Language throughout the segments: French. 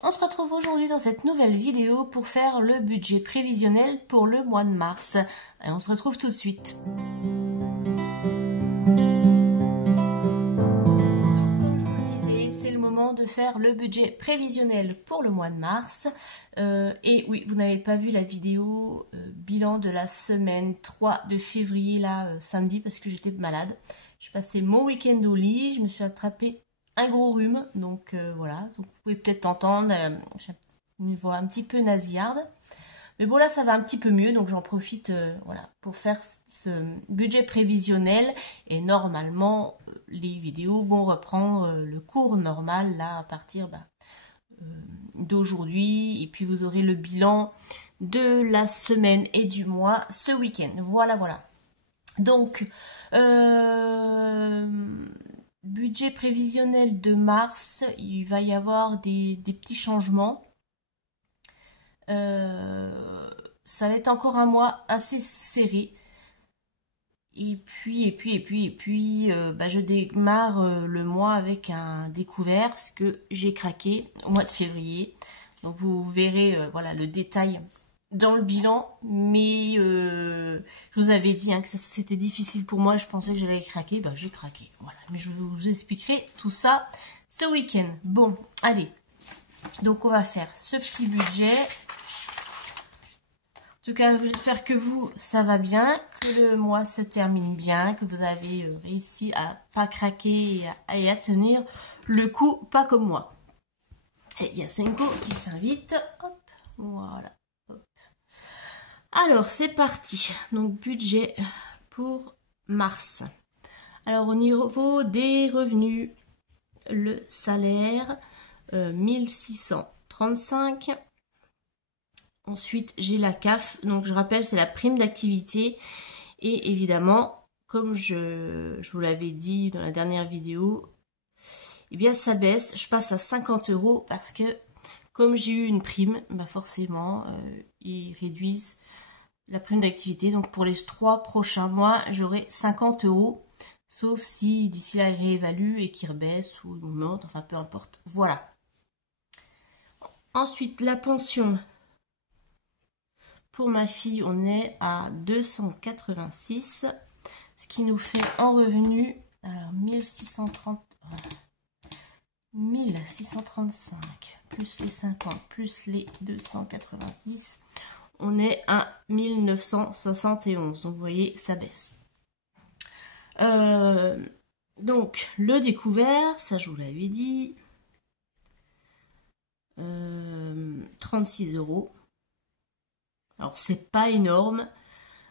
On se retrouve aujourd'hui dans cette nouvelle vidéo pour faire le budget prévisionnel pour le mois de mars. Et on se retrouve tout de suite. Comme je vous le disais, c'est le moment de faire le budget prévisionnel pour le mois de mars. Et oui, vous n'avez pas vu la vidéo bilan de la semaine 3 de février, là, samedi, parce que j'étais malade. J'ai passé mon week-end au lit, je me suis attrapée un gros rhume, donc voilà, donc vous pouvez peut-être entendre, j'ai une voix un petit peu nasillarde, mais bon là ça va un petit peu mieux, donc j'en profite voilà, pour faire ce budget prévisionnel, et normalement les vidéos vont reprendre le cours normal là à partir d'aujourd'hui, et puis vous aurez le bilan de la semaine et du mois ce week-end, voilà. Donc budget prévisionnel de mars, il va y avoir des petits changements. Ça va être encore un mois assez serré. Et puis, je démarre le mois avec un découvert parce que j'ai craqué au mois de février. Donc vous verrez voilà, le détail dans le bilan, mais je vous avais dit que c'était difficile pour moi, je pensais que j'allais craquer, j'ai craqué, voilà, mais je vous expliquerai tout ça ce week-end. Bon, allez, donc on va faire ce petit budget. En tout cas, j'espère que vous, ça va bien, que le mois se termine bien, que vous avez réussi à pas craquer et à tenir le coup, pas comme moi. Et il y a Senko qui s'invite, hop, voilà. Alors, c'est parti. Donc, budget pour mars. Alors, au niveau des revenus, le salaire, 1635. Ensuite, j'ai la CAF. Donc, je rappelle, c'est la prime d'activité. Et évidemment, comme je vous l'avais dit dans la dernière vidéo, eh bien, ça baisse. Je passe à 50 € parce que, comme j'ai eu une prime, forcément, ils réduisent la prime d'activité. Donc pour les 3 prochains mois, j'aurai 50 €, sauf si d'ici là il réévalue et qu'il rebaisse ou monte, enfin peu importe. Voilà. Ensuite, la pension. Pour ma fille, on est à 286, ce qui nous fait en revenu, alors 1635 plus les 50 plus les 290, on est à 1971. Donc vous voyez, ça baisse. Donc le découvert, ça je vous l'avais dit, 36 €. Alors c'est pas énorme,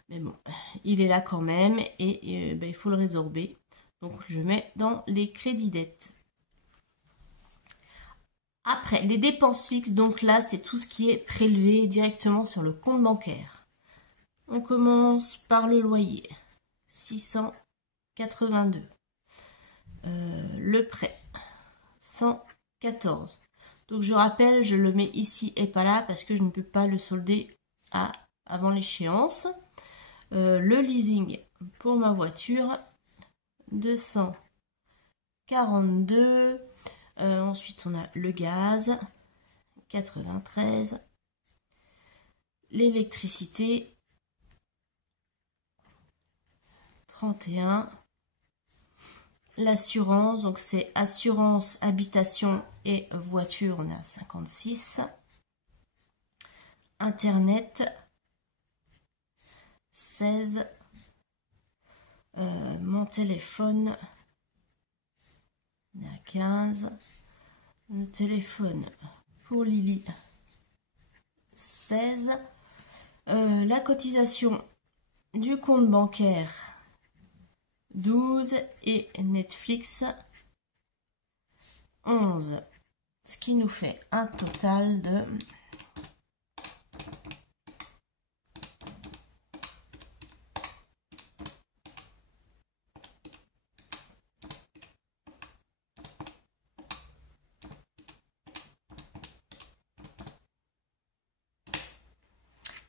mais bon, il est là quand même, et il faut le résorber. Donc je mets dans les crédits dettes. Après, les dépenses fixes, donc là, c'est tout ce qui est prélevé directement sur le compte bancaire. On commence par le loyer, 682. Le prêt, 114. Donc je rappelle, je le mets ici et pas là parce que je ne peux pas le solder avant l'échéance. Le leasing pour ma voiture, 242. Ensuite, on a le gaz, 93. L'électricité, 31. L'assurance, donc c'est assurance, habitation et voiture, on a 56. Internet, 16. Mon téléphone, on est à 15. Le téléphone pour Lily, 16. La cotisation du compte bancaire, 12. Et Netflix, 11. Ce qui nous fait un total de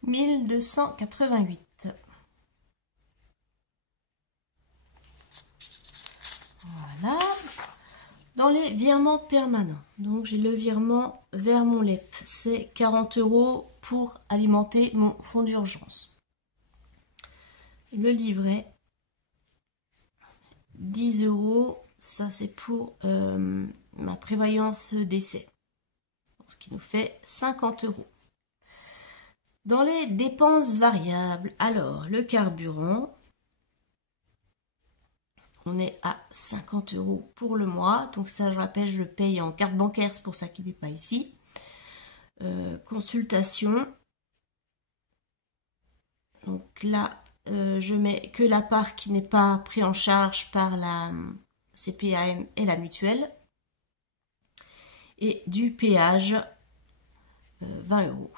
1288. Voilà. Dans Dans les virements permanents, donc j'ai le virement vers mon LEP, c'est 40 € pour alimenter mon fonds d'urgence. Le livret, 10 €, ça c'est pour ma prévoyance décès, ce qui nous fait 50 €. Dans les dépenses variables, alors le carburant, on est à 50 € pour le mois. Donc ça, je rappelle, je le paye en carte bancaire, c'est pour ça qu'il n'est pas ici. Consultation. Donc là, je mets que la part qui n'est pas prise en charge par la CPAM et la mutuelle. Et du péage, 20 €.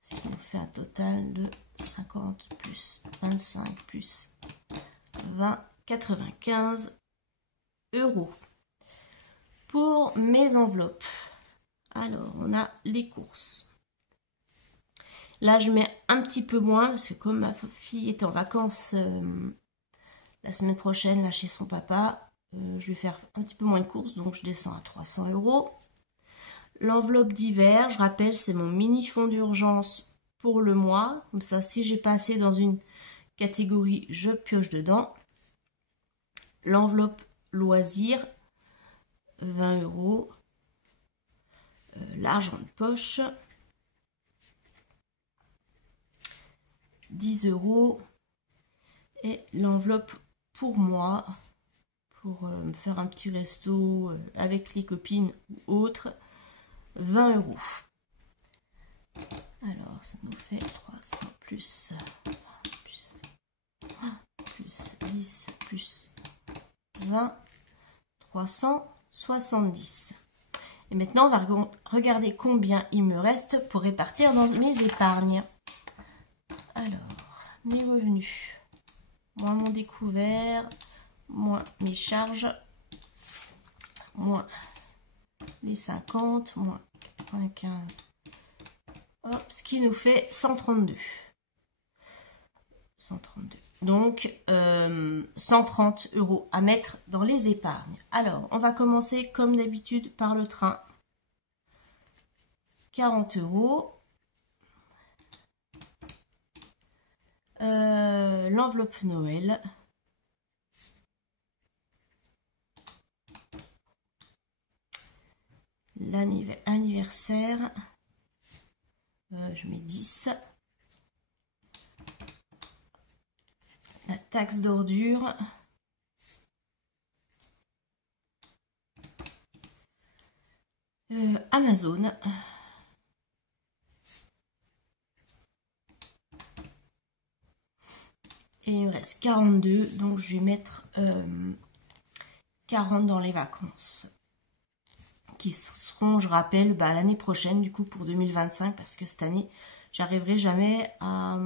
Ce qui nous fait un total de 50 plus 25 plus 20, 95 €. Pour mes enveloppes, alors on a les courses. Là je mets un petit peu moins parce que comme ma fille est en vacances la semaine prochaine là chez son papa, je vais faire un petit peu moins de courses, donc je descends à 300 €. L'enveloppe d'hiver, je rappelle, c'est mon mini fonds d'urgence pour le mois. Comme ça, si j'ai pas assez dans une catégorie, je pioche dedans. L'enveloppe loisir, 20 €. L'argent de poche, 10 €. Et l'enveloppe pour moi, pour me faire un petit resto avec les copines ou autres, 20 €. Alors, ça nous fait 300 plus 10 plus 20, 370. Et maintenant, on va regarder combien il me reste pour répartir dans mes épargnes. Alors, mes revenus, moins mon découvert, moins mes charges, moins les 50, moins 95. Hop, ce qui nous fait 132. 132. Donc, 130 € à mettre dans les épargnes. Alors, on va commencer comme d'habitude par le train. 40 €. L'enveloppe Noël. L'anniversaire. Je mets 10. La taxe d'ordure. Amazon. Et il me reste 42, donc je vais mettre 40 dans les vacances. Qui seront, je rappelle, l'année prochaine, du coup, pour 2025, parce que cette année, j'arriverai jamais à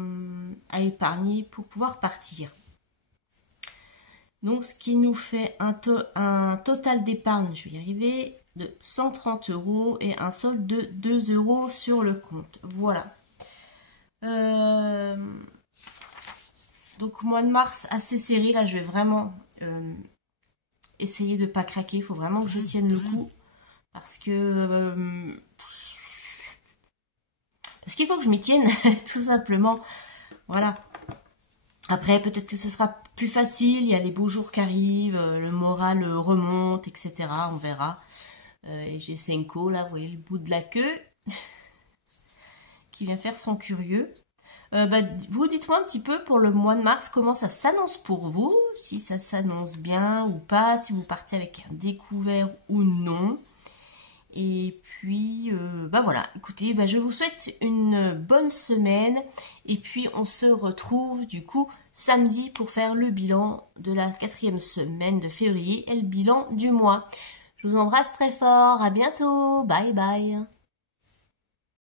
épargner pour pouvoir partir. Donc, ce qui nous fait un total d'épargne, je vais y arriver, de 130 € et un solde de 2 € sur le compte. Voilà. Donc, mois de mars, assez serré. Là, je vais vraiment essayer de ne pas craquer. Il faut vraiment que je tienne le coup. Parce qu'il faut que je m'y tienne, tout simplement. Voilà. Après, peut-être que ce sera plus facile. Il y a les beaux jours qui arrivent, le moral remonte, etc. On verra. Et j'ai Senko, là, vous voyez le bout de la queue, qui vient faire son curieux. Vous dites-moi un petit peu pour le mois de mars, comment ça s'annonce pour vous, si ça s'annonce bien ou pas, si vous partez avec un découvert ou non. Et puis, voilà, écoutez, je vous souhaite une bonne semaine. Et puis, on se retrouve du coup samedi pour faire le bilan de la 4e semaine de février et le bilan du mois. Je vous embrasse très fort, à bientôt, bye bye.